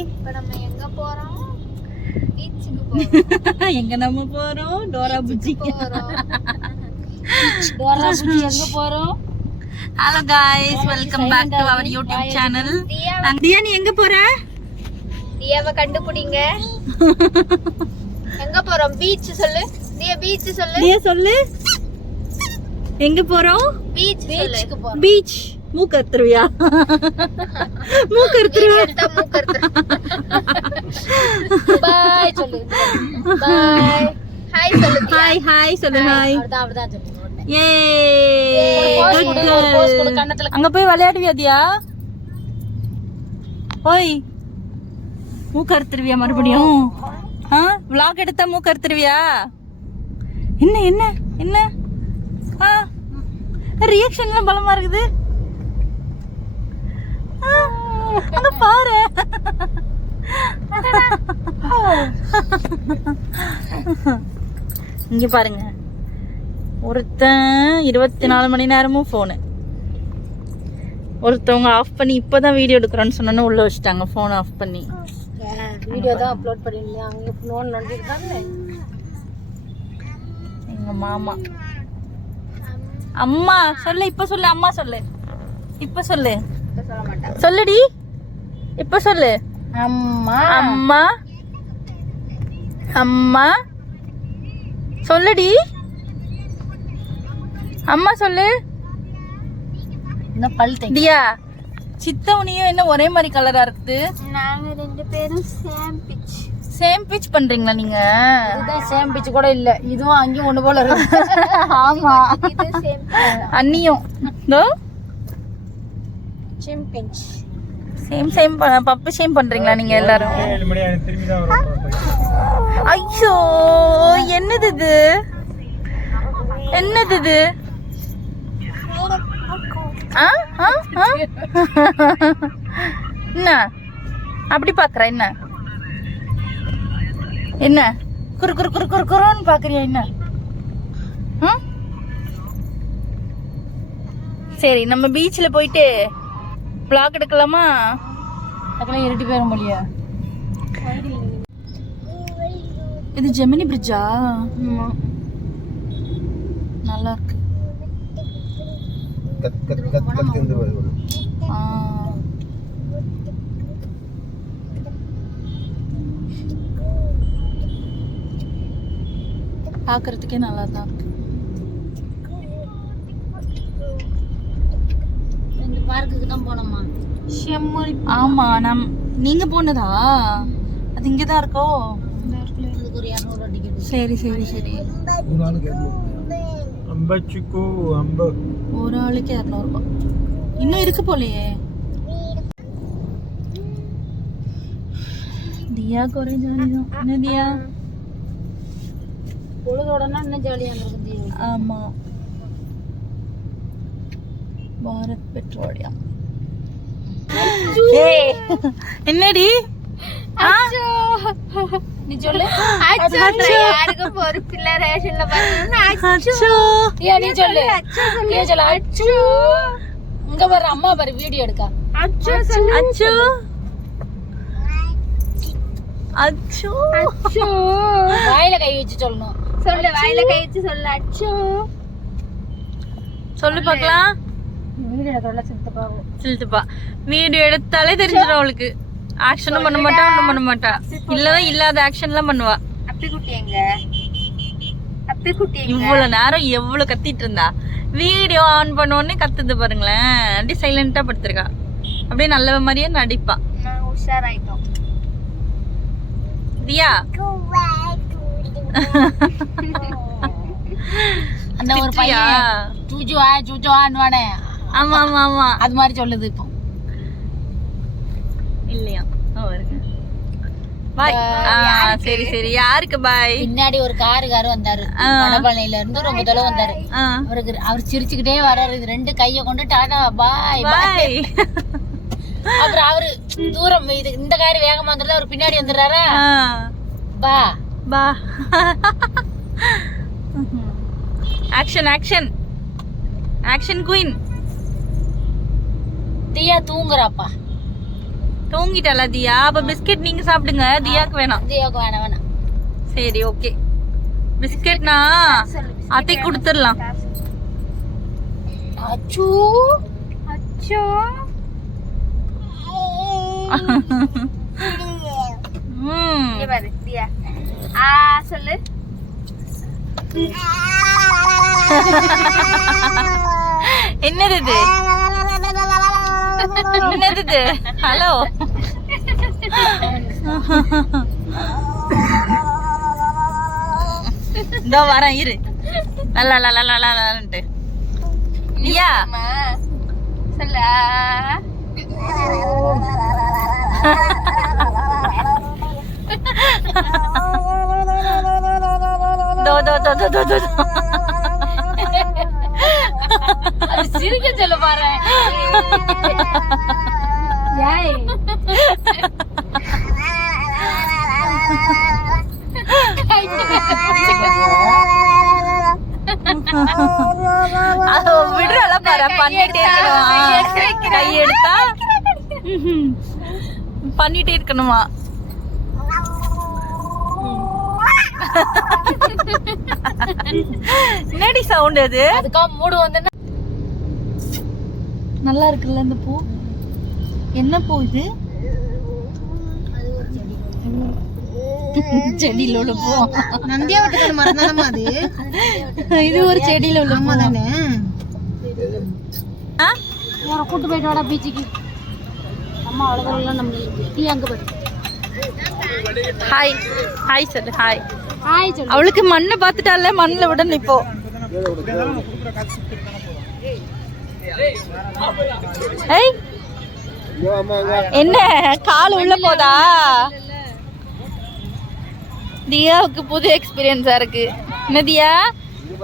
இப்ப நம்ம எங்க போறோம்? பீச்சுக்கு போறோம். எங்க நம்ம போறோம்? டோரா புஜ்ஜிக்கு போறோம். டோரா புஜ்ஜி எங்க போறோம்? Hello guys, welcome back to our YouTube channel. Diya நீ எங்க போற? தியாவை கண்டுபிடிங்க. எங்க போறோம்? பீச் சொல்லு. தியா பீச் சொல்லு. தியா சொல்லு. எங்க போறோம்? பீச் பீச்சுக்கு போறோம். பீச். மூக்கர்த்துருவியா? மூக்கர்த்துருவா. பை சொல்லு. பை. ஹாய் சொல்லு. ஹாய் ஹாய் சொல்லு. ஹாய். அவர்தான் சொல்லு. ஏ குட் போஸ்ட் கேர்ள். கண்ணத்துல அங்க போய் விளையாடுவியா தியா? ஓய், மூக்கர்த்துருவியா மறுபடியும்? vlog எடுத்தா மூக்கர்த்துருவியா? என்ன என்ன என்ன? ரியாக்ஷன்லாம் பலமா இருக்குது. அங்க பாரு. இங்க பாருங்க, ஒருத்தன் 24 மணி நேரமும் போனு. ஒருத்தவங்க ஆஃப் பண்ணி இப்பதான் வீடியோ எடுக்கிறோன்னு சொன்னோன்னு உள்ள வச்சுட்டாங்க போன் ஆஃப் பண்ணி. வீடியோ தான் அப்லோட் பண்ணிருந்தேன். அங்க ஃபோன் நோண்டிருக்காங்க. எங்க மாமா. அம்மா சொல்லு, இப்ப சொல்லு. அம்மா சொல்லு, இப்ப சொல்லு. சொல்ல மாட்டேன். சொல்லுடி, இப்ப சொல்லு. அம்மா அம்மா அம்மா சொல்லுடி. அம்மா சொல்லு. இந்த பல் தேய்க்க. தியா, சித்தவனியும் என்ன ஒரே மாதிரி கலரா இருக்குது? நாங்க ரெண்டு பேரும் சேம் பிச் பண்றீங்களா நீங்க? இதுதான் சேம் பிச் கூட இல்ல. இதுவும் அங்கேயும் ஒண்ணு போல இருக்கு. ஆமா, இது சேம். அண்ணியும் தோ சேம் பிச். சேம் சேம் பப்பு சேம் பண்றீங்களா நீங்க எல்லாரும்? ஐயோ, என்னது இது? என்னது இது? என்ன அப்படி பாக்குற? என்ன என்ன குறு குறு குறு குறு குறுன்னு பாக்குறியா? என்ன? சரி, நம்ம பீச்ல போயிட்டு vlog எடுக்கலாமா? அதுக்குள்ள இருட்டி போயிரும் போலியா? இது ஜெமினி பிரிட்ஜா? நல்லா இருக்கு. பாக்குறதுக்கே நல்லா தான் இருக்கு. இந்த பார்க்குக்கு தான் போனோமா? ஆமா, நீங்க போனதா? அது இங்கதான் இருக்கோ? அதுக்கு ஒரு 200 டிக்கெட். சரி சரி சரி. ஒரு ஆளுக்கு 200 ரூபாய். இன்னும் இருக்கு போலயே. தியா ஒரே ஜாலி தான். என்ன தியா? பொழுதோடனா இன்னும் ஜாலியா இருந்திருக்கு. ஆமா, பாரத் பெட்ரோலியா. என்னடி? நீ சொல்லு. யாருக்கு பொறுப்பு இல்ல ரேஷன்ல பாருங்க. நீ சொல்லு. நீ சொல்லு. அச்சோ, இங்க பாரு, அம்மா பாரு வீடியோ எடுக்க. அச்சோ சொல்லு. அச்சோ அச்சோ அச்சோ. வாயில கை வச்சு சொல்லணும். சொல்லு, வாயில கை வச்சு சொல்லு. அச்சோ சொல்லு பார்க்கலாம். வீடியோ எடுக்கறல சித்தப்பாவும். சில்துப்பா வீடியோ எடுத்தாலே தெரிஞ்சிடும் அவளுக்கு. ஆக்ஷனும் பண்ண மாட்டா, ஒண்ணும் பண்ண மாட்டா. இல்லதான் இல்லாத ஆக்ஷன்லாம் பண்ணுவா. அப்பி குட்டி எங்க? அப்பி குட்டி எங்க? இவ்வளவு நேரம் எவ்வளவு கத்திட்டு இருந்தா, வீடியோ ஆன் பண்ண உடனே கத்துது பாருங்களேன். அப்படியே சைலண்டா படுத்திருக்கா. அப்படியே நல்ல மாதிரியே நடிப்பா. நான் உஷாராயிட்டோம். தியா அந்த ஒரு பையன் ஜூஜுவான்னு. ஆமா ஆமா ஆமா, அது மாதிரி சொல்லுது இப்போ. இல்லையா? பாய். சரி சரி. யாருக்கு பாய்? பின்னாடி ஒரு காரு வந்தாரு. வடபழனில இருந்து ரொம்ப தொலைவு வந்தாரு. அவர் சிரிச்சுக்கிட்டே வர்றாரு. இது 2 கைய கொண்டு டாடா பாய் பாய். அப்புறம் அவரு தூரம் இந்த காரு வேகமா வந்துடுது. அவர் பின்னாடி வந்துடுறாரா? பா பா. Action action action queen. Diya தூங்குறாப்பா. தூங்கிட்டாளா தியா? அப்ப பிஸ்கெட் நீங்க சாப்பிடுங்க, தியாக்கு வேணாம். தியாக்கு வேணாம். சரி ஓகே. பிஸ்கெட்னா அத்தை கொடுத்துடலாம். அச்சோ அச்சோ இங்க பாரு தியா. சொல்லு. என்னது இது? என்னது இது? ஹலோ. இதோ வரேன் இரு. லலலலலலலன்ட்டு. தியா சொல்லு. தோ தோ தோ தோ தோ தோ. சிரிக்க சொல்ல பாரு. ஏய் விடுறல பாரு, பண்ணிட்டே இருக்கணும். கை எடுத்தா பண்ணிட்டே இருக்கணுமா? என்னடி சவுண்ட் அது? அதுக்கா மூடு வந்தேன்னா நல்லா இருக்குல்ல இந்த பூ. என்ன பூ இது? செடியில உள்ள பூ. நந்தியாவட்டக்கான மரம் தானமா அது? இது ஒரு செடியில உள்ள பூ தானே. யார கூட்டு போயிட்டு வாடா பீச்சுக்கு. அம்மா அவ்வளவுதான் நம்ம டீ அங்க போய். ஹாய் ஹாய் சொல்லு. ஹாய் ஹாய் சொல்லு. அவளுக்கு மண்ணை பார்த்துட்டால, மண்ணில் விட இப்போ. ஏய் என்ன கால் உள்ள போதா? தியாவுக்கு புது எக்ஸ்பீரியன்ஸா இருக்கு. என்ன தியா?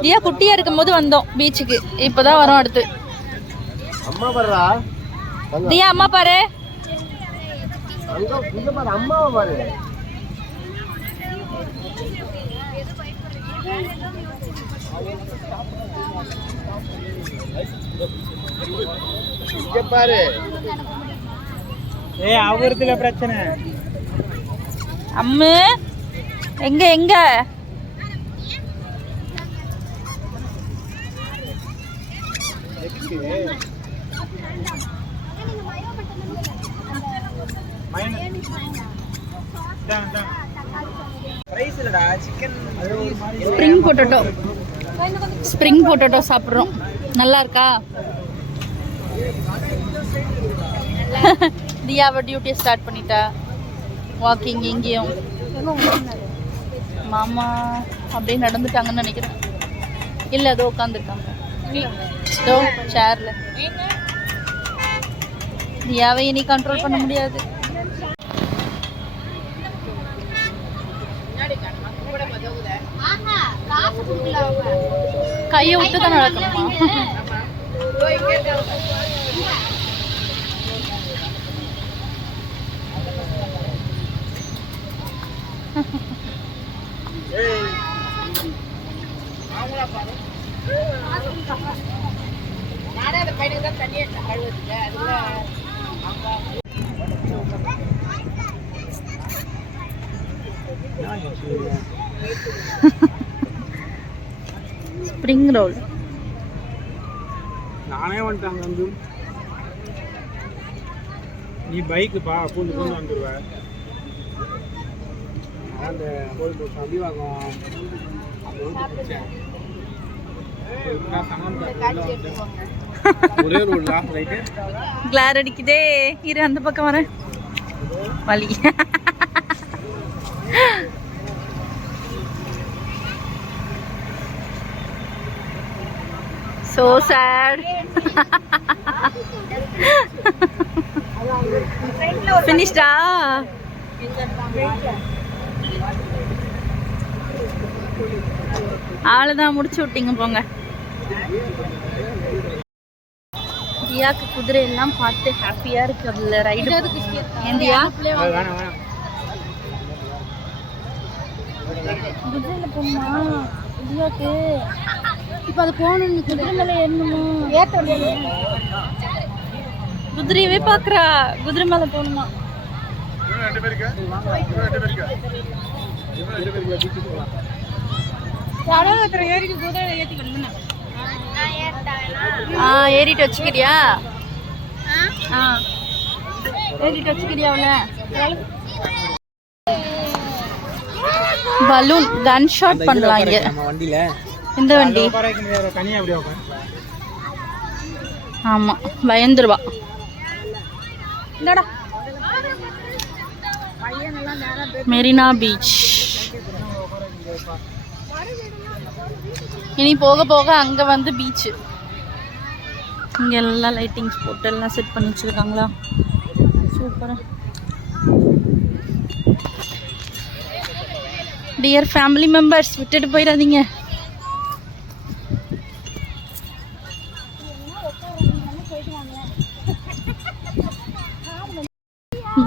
தியா குட்டியா இருக்கும் போது வந்தோம் பீச்சுக்கு, இப்பதான் வரோம். அடுத்து தியா அம்மா பாரு. பாரு அவரத்துல பிரச்சனை. அம்மு எங்க எங்க? Spring potato. ஸ்ப்ரிங் பொட்டேட்டோ சாப்பிட்றோம். நல்லா இருக்கா? தியாவை டியூட்டியை ஸ்டார்ட் பண்ணிட்டா. வாக்கிங் எங்கேயும். மாமா அப்படியே நடந்துட்டாங்கன்னு நினைக்கிறேன். இல்லை அதோ உட்காந்துருக்காங்க இதோ சேர்ல. தியாவை இனி கண்ட்ரோல் பண்ண முடியாது. கையை விட்டு தான் நடக்கணுமா? Spring roll. நானே வந்துட்டாங்க. வந்து நீ பைக்கு பா பூந்து பூந்து வந்துடுவ. அந்த அப்படி வாங்கும். ஒரே ரோல் ரைட்டு. கிளார் அடிக்குதே. இரு அந்த பக்கம் வரேன். வலி. So sad. Finished ah. அவ்வளோதான், முடிச்சு விட்டீங்க போங்க. தியாக்கு குதிரை எல்லாம் பார்த்து ஹாப்பியா இருக்கு. அதுல ரைடு ஏந்தியா? குதிரையில போமா தியாக்கு? இப்ப அது போகணும். குதிரை மேல ஏறணுமா? குதிரையவே பாக்குறா. குதிரை மேல போகணுமா? ஏறிட்டு வச்சுக்கிறியா? ஏறிட்டு வச்சுக்கிறியா அவள? பலூன் கன் ஷாட் பண்ணலாம் இங்க. வண்டியில இந்த வண்டி தனியா அப்படியே உட்காந்து. ஆமா பயந்துருவா. இந்தடா மெரினா பீச். இனி போக போக அங்க வந்து பீச். இங்க எல்லாம் லைட்டிங்ஸ் போட்டு எல்லாம் செட் பண்ணி வச்சிருக்காங்களா, சூப்பரா. டியர் ஃபேமிலி மெம்பர்ஸ், விட்டுட்டு போயிடாதீங்க.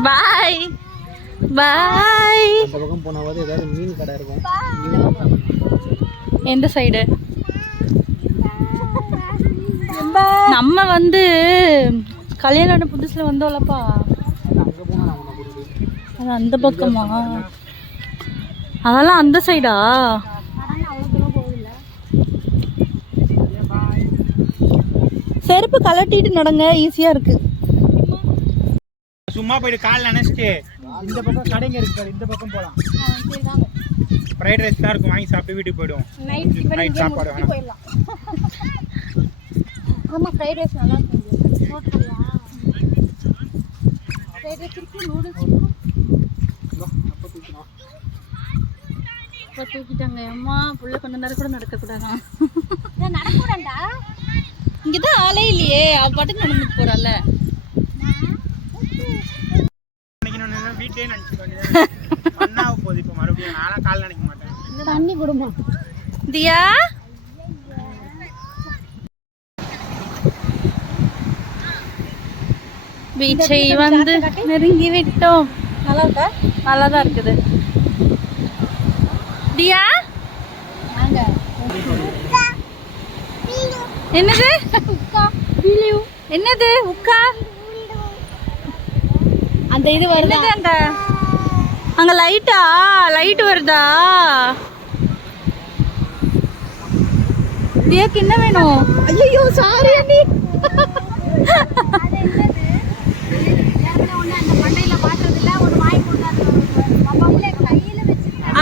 பாய் பாய். அந்த பக்கம் போனாவது ஏதாவது மீன் கடை இருக்கும். எந்த சைடு? நம்ம வந்து கல்யாணம் புதுசுல வந்தோம்லப்பா, அங்க போனா நான் உனக்கு கொடுத்து. அது அந்த பக்கமா? அதெல்லாம் அந்த சைடா? செருப்பு கலட்டிட்டு நடங்க, ஈஸியா இருக்கு. சும்மா போயிட்டு கால் நினைச்சிட்டு இந்த பக்கம் கடைங்க இருக்கு பாரு, இந்த பக்கம் போலாம். ஃப்ரைட் ரைஸ் தான் இருக்கும், வாங்கி சாப்பிட்டு வீட்டுக்கு போயிடுவோம். நைட் சாப்பாடு வேணாம். ஆமா ஃப்ரைட் ரைஸ் நல்லா இருக்கும். ஹோட்டல்ல ஃப்ரைட் ரைஸ் இருக்கு, நூடுல்ஸ் இருக்கு. தூக்கிட்டாங்க அம்மா. புள்ள கொஞ்ச நேரம் கூட நடக்க கூடாதா? நடக்க கூடாண்டா. இங்கதான் ஆளே இல்லையே, அவ பாட்டுக்கு நடந்துட்டு போறால. வீட்லயே நினைச்சுக்கோங்க. பண்ணாவ போகுது இப்ப மறுபடியும். நானா கால் நினைக்க மாட்டேன். தண்ணி குடுமா தியா. பீச்சை வந்து நெருங்கி விட்டோம். நல்லா இருக்கா? நல்லா தான் இருக்குது. தியா என்னது? என்னது உக்கா? அந்த இது வருது அங்க அங்க லைட்டா? லைட் வருதா? தியாக்கு என்ன வேணும்? ஐயோ சாரி அண்ணி.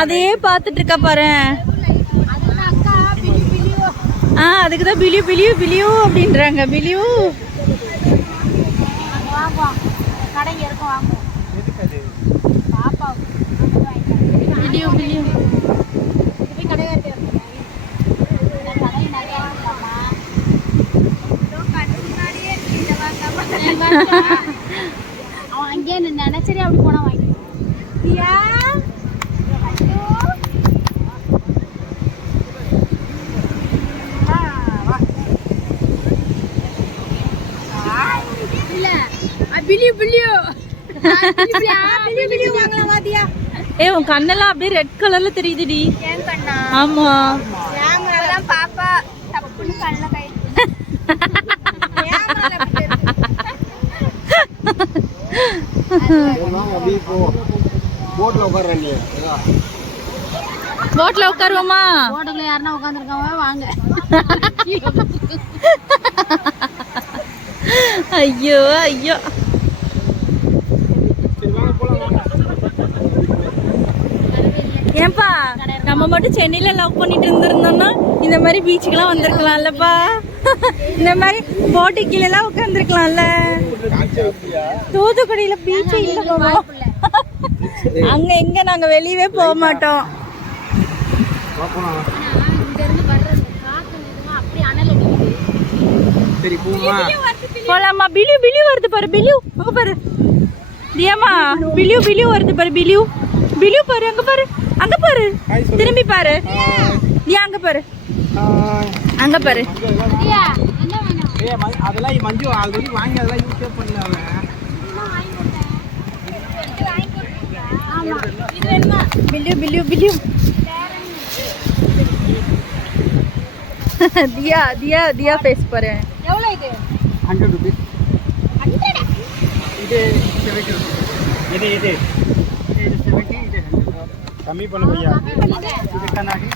அதே பாத்துட்டு இருக்கா பாரு. அதுக்குதான் பிலியூ பிலியூ பிலியூ அப்படின்றாங்க. பிலியூ கடைங்க இருக்கும், வாங்குவோம். பாப்பா பிலியூ பிலியூ போய் கடையா இருக்கு. கடை நிறைய இருக்கலாமா? அவன் அங்கேயே நினைச்சரி அப்படி போனா வாங்கி. உன் கண்ணெல்லாம் அப்படியே ரெட் கலர்ல தெரியுதுடி. ஏன் கண்ணா? ஆமா கேமராலாம் பாப்பா தப்புன்னு கண்ணல கை. போட்ல உட்கார்றேன். போட்ல உட்காருவோமா? போட்டுக்குள்ள யாருன்னா உட்காந்துருக்காங்க, வாங்க. ஐயோ ஐயோ. ஏன்பா நம்ம மட்டும் சென்னையில லவ் பண்ணிட்டு இருந்திருந்தோம்னா இந்த மாதிரி பீச்சுக்கெல்லாம் வந்திருக்கலாம்லப்பா. இந்த மாதிரி போட்டு கீழே எல்லாம் உட்காந்துருக்கலாம்ல. தூத்துக்குடியில பீச்சே இல்ல. அங்க எங்க நாங்க வெளியவே போக மாட்டோம். போலாமா? பிலியூ பிலியூ வருது பாரு. பிலியூ அங்க பாரு. தியாமா பிலியூ பிலியூ வருது பாரு. பிலியூ பிலியூ பாரு. அங்க பாரு, அங்க பாரு, திரும்பி பாரு. தியா அங்க பாரு, அங்க பாரு. அதெல்லாம் மஞ்சு ஆல்ரெடி வாங்கி அதெல்லாம் யூஸ் பண்ணல. பிலியூ பிலியூ பிலியூ. தியா தியா தியா ஃபேஸ் பாரு. எவ்வளவு இது? 100 rupees. 100. இது 70 rupees. இது இது இது 70 இது 100 கம்மி பண்ணு பையா. இது கண்ணாடி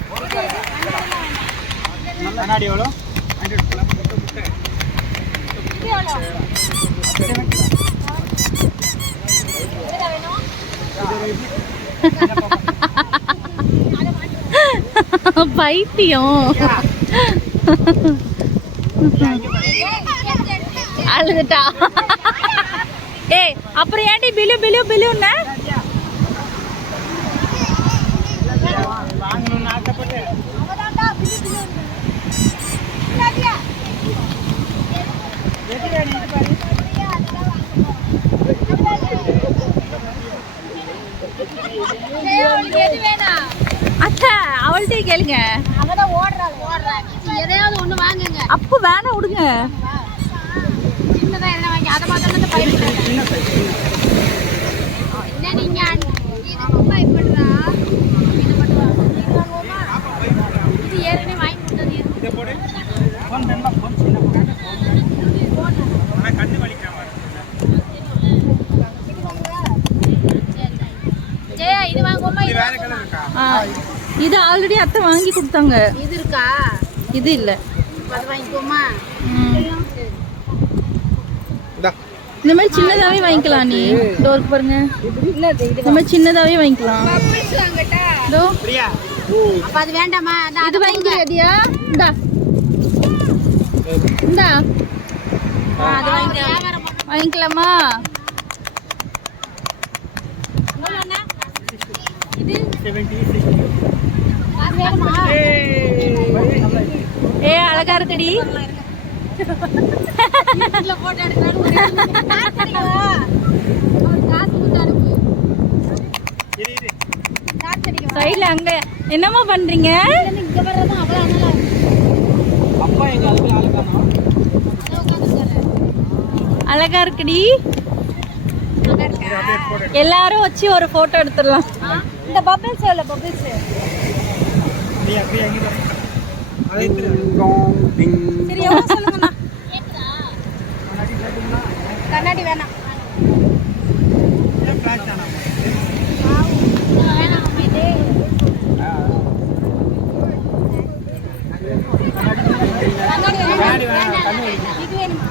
கண்ணாடி எவ்வளோ 100 முட்டை இது எவ்வளோ? பைத்தியம் அழுதுட்டா. ஏய் அப்புறம் ஏன்டி பிலு பிலு பிலுன்னா வாங்கணும்னு ஆசைப்பட்டு எது வேணும் இது பாரு. எது வேணாம்? அத்தை அவள்கிட்டே கேளுங்க. அவதான் ஓடுறா. எதையாவது ஒண்ணு வாங்குங்க. அப்போ வேணாம் விடுங்க. சின்னதா எதனா வாங்கி அதை பார்த்தா அந்த பைப் என்ன நீங்க இதுக்கு பயப்படுறா? இது மட்டும் வாங்குவோமா? இது ஏற்கனவே வாங்கி கொடுத்தது. இதை போடு. ஃபோன் வேணுமா? ஃபோன் சின்ன ஃபோன். ஆனால் கண்ணு வலிக்காம ஜெயா இது வாங்குவோமா? இது வேற கலர் இருக்கா? இது ஆல்ரெடி அத்தை வாங்கி கொடுத்தாங்க. இது இருக்கா? இது இல்ல. அது வாங்கிக்கோமா? இந்தா இந்த மாதிரி சின்னதாவே வாங்கிக்கலாம். நீ டோருக்கு பாருங்க. இந்த மாதிரி சின்னதாவே வாங்கிக்கலாம். இதோ பிரியா அப்ப அது வேண்டாமா? இது வாங்கிக்கிறியா? இந்தா இந்தா அது வாங்கிக்கலாம். வாங்கிக்கலாமா? இது 70 60 அது வேணுமா? ஏ அழகா இருக்குடி. இதுல போட்டோ எடுக்கறானு ஒரு காசு கொடுத்து அனுப்பு. இது இது காசு அடிக்க சைடுல அங்க என்னமா பண்றீங்க? இங்க வர்றது அவ்வளவு அனலா இருக்கு. அப்பா எங்க அதுல ஆளுக்கானோ அத உட்கார்ந்து அழகா இருக்குடி. அங்க இருக்கா? அப்படியே போடு. எல்லாரும் வச்சு ஒரு போட்டோ எடுத்துடலாம். இந்த பபிள்ஸ் இல்ல பபிள்ஸ். பிரியா பிரியா இங்க பாரு. அதை எடுத்து சரி எவ்வளவு சொல்லுங்கண்ணா? கண்ணாடி வேணாம். ஏன் ஃபிளாஷ் தானா? வேணாம் இது. கண்ணாடி வேணாம். கண்ணு வலிக்கும். இது வேணுமா?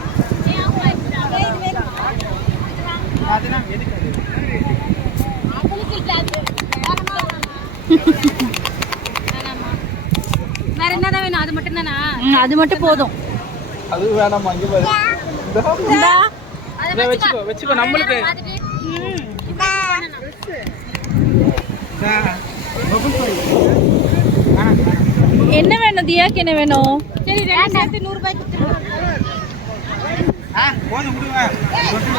இது வேணுமா? அதுனா எதுக்கு அது? அதுக்கு கிளாஸ் வேணுமா? வேணாமா? வேற என்னதான் வேணும்? அது மட்டும் தானா? அது மட்டும் போதும். அது வேணாமா இங்க பாரு. இந்தா. அதை வெச்சுக்கோ வெச்சுக்கோ நம்மளுக்கு. என்ன வேணும் தியாக்கு? என்ன வேணும்? சரி 2 ரூபாய்க்கு போதும் விடுவா.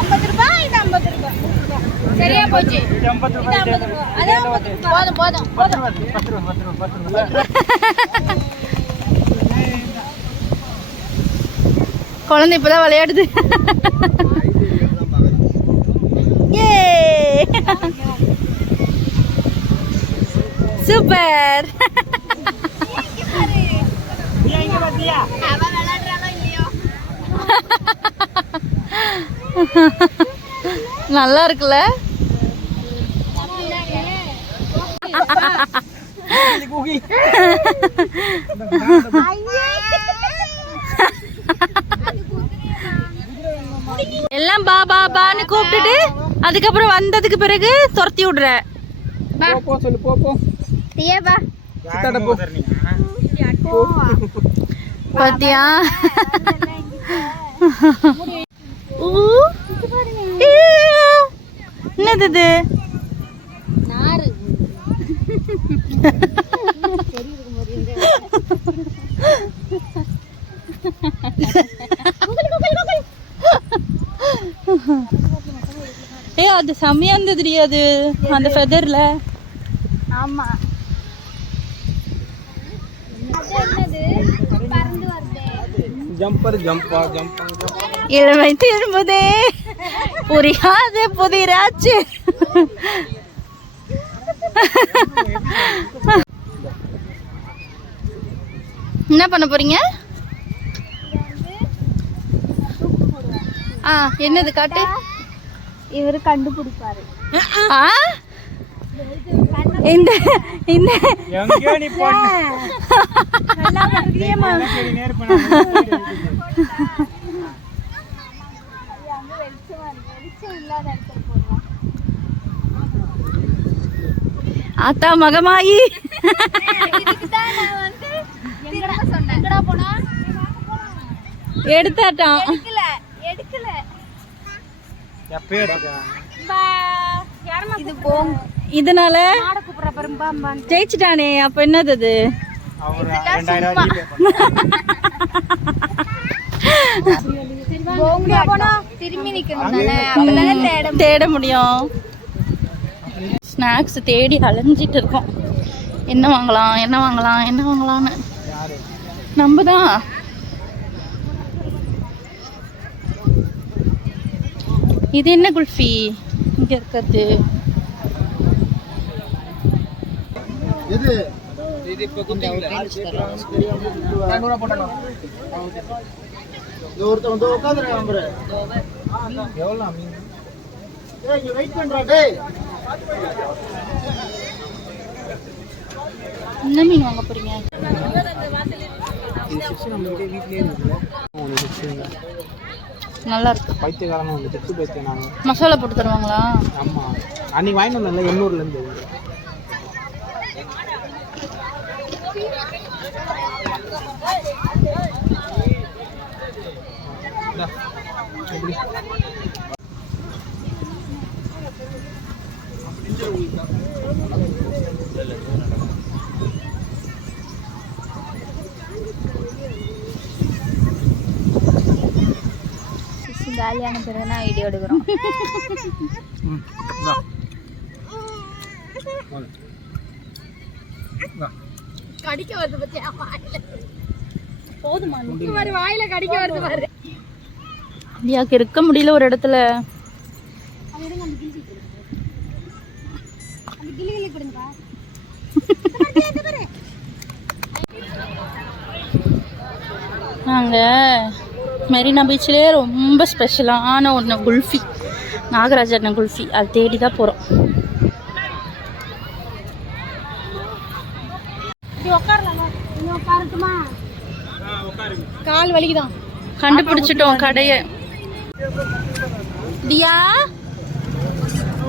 50 ரூபாய் இது 50 ரூபாய். சரியா போச்சு. இது 50 ரூபாய். இது 50 ரூபாய். அது 50 ரூபாய். போதும் 10 ரூபாய். குழந்தை இப்பதான் விளையாடுது. சூப்பர். பிரியா இங்க பாத்தியா? அவ விளையாடுறாளோ இல்லையோ? நல்லா இருக்குல்ல? எல்லாம் பா பா பான்னு கூப்பிட்டுட்டு அதுக்கப்புறம் வந்ததுக்கு பிறகு துரத்தி விடுற. போ சொல்லு போ போ. தியே வா. சித்தாட போ. பாத்தியா? என்னது இது? நாறு. ஏய் அது செம்மையா இருந்ததுடி. அது அந்த ஃபெதர்ல. ஆமா. அது என்னது? பறந்து வருதே. ஜம்பர் ஜம்பா ஜம்பா. இளமை திரும்புதே புரியாத புதிராச்சு. என்ன பண்ண போறீங்க? என்னது காட்டு? இவரு கண்டுபிடிப்பாரு. ஆ இந்த இந்த எங்கேயோ நீ போன நல்லா வருகியேமா. நேர் பண்ண வெளிச்சம் இல்லாத இடத்துல போடுவான். ஆத்தா மகமாயி இதுக்குதான் நான் வந்து திரும்ப சொன்னேன். எங்கடா போனா? எடுத்தாட்டான். எடுக்கல. எப்பயே எடுத்துக்க. இது போங்க. இதனால மாட கூப்பிடுற பாரும்பா. ஜெயிச்சிட்டானே. அப்ப என்னது அது? அவர் 2000 ஜிபே போனா திரும்பி நிக்கணும் தானே. அப்பதான் தேட முடியும். ஸ்நாக்ஸ் தேடி அலைஞ்சிட்டு இருக்கோம். என்ன வாங்கலாம்னு. நம்ம தான். இது என்ன குல்ஃபி இங்க இருக்கிறது? இது இப்ப கொஞ்சம் என்ன மீன் வாங்க போறீங்க? நல்லா இருக்கு. பைத்தியக்காரன் வந்து செத்து போயிட்டேன் நான். மசாலா போட்டு தருவாங்களா? ஆமா, அன்னைக்கு வாங்கிட்டு வந்தேன்ல எண்ணூர்ல இருந்து. காலியான பிறகு நான் வீடியோ எடுக்கிறோம். கடிக்க வருது பத்தியா வாயில. போதுமா? மாதிரி வாயில கடிக்க வருது பாரு. அப்படியாக்கு இருக்க முடியல ஒரு இடத்துல. அந்த கிளி கொடுங்கப்பா. நாங்கள் மெரினா பீச்சிலே ரொம்ப ஸ்பெஷலான ஒன்று குல்ஃபி, நாகராஜன் குல்ஃபி. அது தேடி தான் போகிறோம். கால் வலிக்குதான். கண்டுபிடிச்சிட்டோம் கடையை.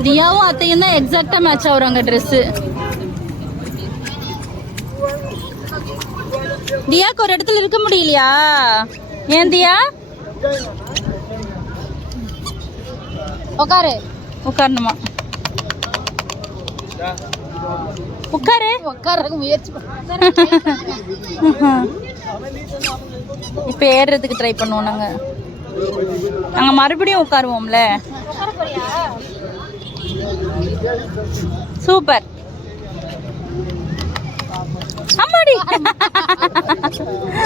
தியாவும் அத்தையும் தான் எக்ஸாக்டாக மேட்ச் ஆகுறாங்க ட்ரெஸ்ஸு. தியாக்கு ஒரு இடத்துல இருக்க முடியலையா? ஏன் தியா? உட்காரணுமா? உட்கார முயற்சி இப்போ ஏறுறதுக்கு ட்ரை பண்ணுவோம். நாங்கள் மறுபடியும் உட்காருவோம்ல. சூப்பர். அம்மாடி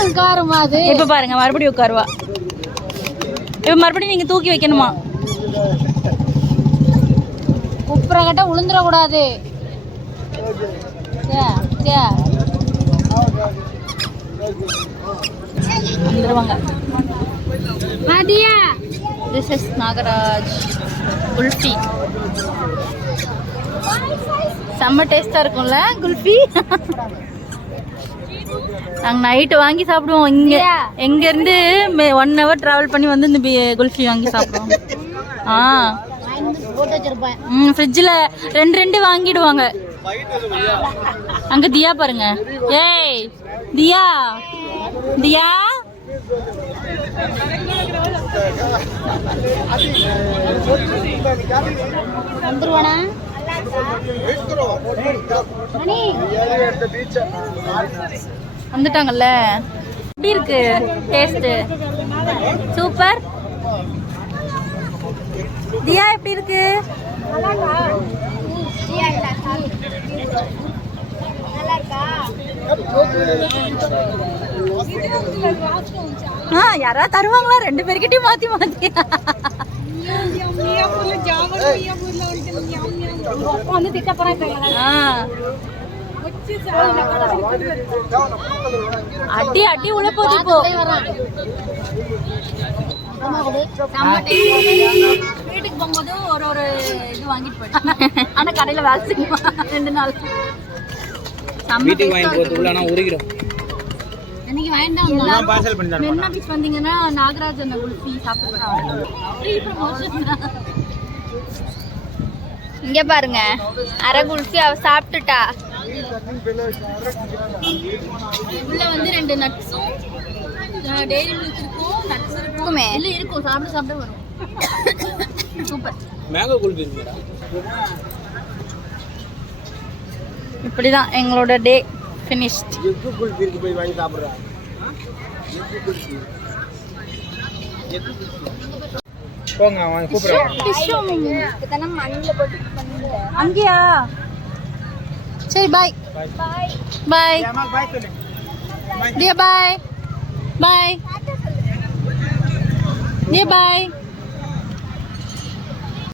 உட்காருமா? அது இப்ப பாருங்க, மறுபடியும் உட்காருவா. இப்ப மறுபடியும் நீங்க தூக்கி வைக்கணுமா? குப்புற கட்ட உளுந்துட கூடாது. வந்துருவாங்க. This is Nagaraj kulfi. செம்ம டேஸ்டா இருக்கும்ல குல்ஃபி. நாங்கள் நைட்டு வாங்கி சாப்பிடுவோம். எங்க இருந்து 1 hour டிராவல் பண்ணி வந்து இந்த குல்ஃபி வாங்கி சாப்பிடுவோம். ஃப்ரிட்ஜில் 2 வாங்கிடுவாங்க. அங்க தியா பாருங்க. ஏய் தியா, தியா வந்துருவானா? வந்துட்டாங்கல்ல. எப்படி இருக்கு டேஸ்ட்? சூப்பர். தியா எப்படி இருக்கு? யாராவது தருவாங்களா? 2 பேர்கிட்டயும் மாத்தி மாத்தி. அடி அடி உள்ள போகுது இப்போ. வேலைக்கு போகும்போது ஒரு இது வாங்கிட்டு போயிட்டேன். ஆனா கடையில வேலை செய்யுமா 2 நாள். வீட்டுக்கு வாங்கி போகிறதுக்குள்ள ஆனால் உருகிடும். அன்னைக்கு வாங்கிட்டு நான் பார்சல் பண்ணி தரேன் மெரினா பீச் வந்தீங்கன்னா நாகராஜன் குல்ஃபி சாப்பிடலாம். ஃப்ரீ ப்ரமோஷன் தான். இங்க பாருங்க அரை குல்ஃபி அவ சாப்பிட்டுட்டா. உள்ள வந்து 2 நட்ஸும் டெய்ரி மில்க் இருக்கும், நட்ஸ் இருக்குமே. இல்ல இருக்கும், சாப்பிட வரும். சூப்பர். மேங்கோ குல்ஃபி இருக்குடா. இப்படிதான் எங்களோட டே ஃபினிஷ்ட். எக்கு குல்ஃபி இருக்கு, போய் வாங்கி சாப்பிட்றா. போங்க வாங்க கூப்பிடுறேன். அங்கேயா? சரி பாய் பாய் அம்மா பாய் சொல்லு. டியர் பாய் பாய் டியர் பாய்.